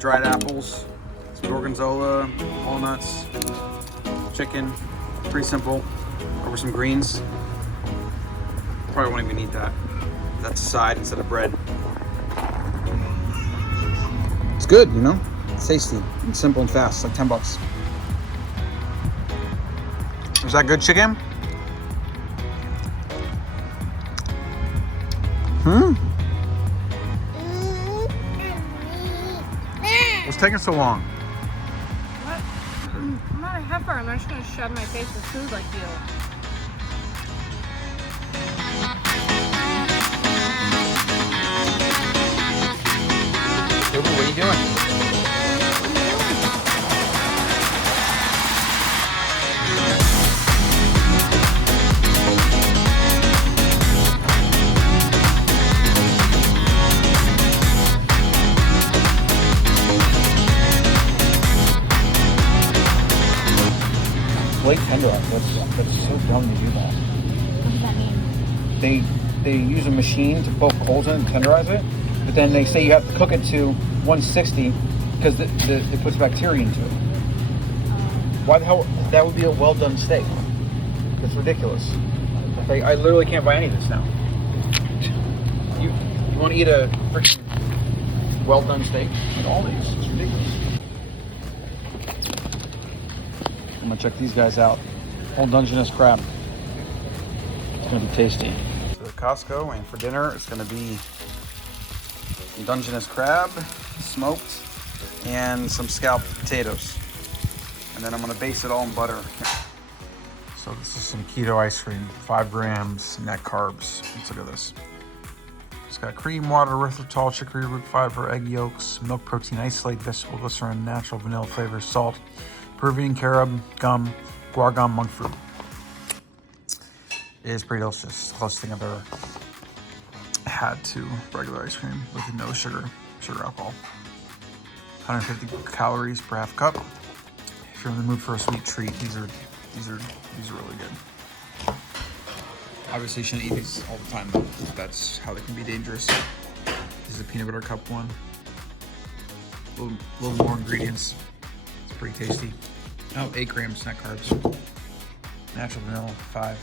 dried apples, some gorgonzola, walnuts, chicken. Pretty simple. Over some greens. Probably won't even need that. That's a side instead of bread. It's good, you know? It's tasty and simple and fast, like 10 bucks. Was that good chicken? What's taking so long? What? I'm not a heifer. I'm not just gonna shove my face with food like you. What are you doing? Flake tenderize. That's so dumb to do that. What does that mean? They use a machine to poke holes in and tenderize it, but then they say you have to cook it to 160 because it puts bacteria into it. Why the hell? That would be a well done steak. It's ridiculous. Like, I literally can't buy any of this now. You want to eat a freaking well done steak? Like all these, it's ridiculous. I'm gonna check these guys out. Old Dungeness crab. It's gonna be tasty. So at Costco, and for dinner, it's gonna be Dungeness crab, smoked, and some scalloped potatoes. And then I'm gonna base it all in butter. So this is some keto ice cream, 5 grams net carbs. Let's look at this. It's got cream, water, erythritol, chicory root fiber, egg yolks, milk protein isolate, vegetable glycerin, natural vanilla flavor, salt, Peruvian carob, gum, guar gum, monk fruit. It is pretty delicious. It's the closest thing I've ever had to regular ice cream with no sugar alcohol. 150 calories per half cup. If you're in the mood for a sweet treat, these are really good. Obviously, you shouldn't eat these all the time, though. That's how they can be dangerous. This is a peanut butter cup one. A little more ingredients. It's pretty tasty. Oh, 8 grams net carbs. Natural vanilla, 5.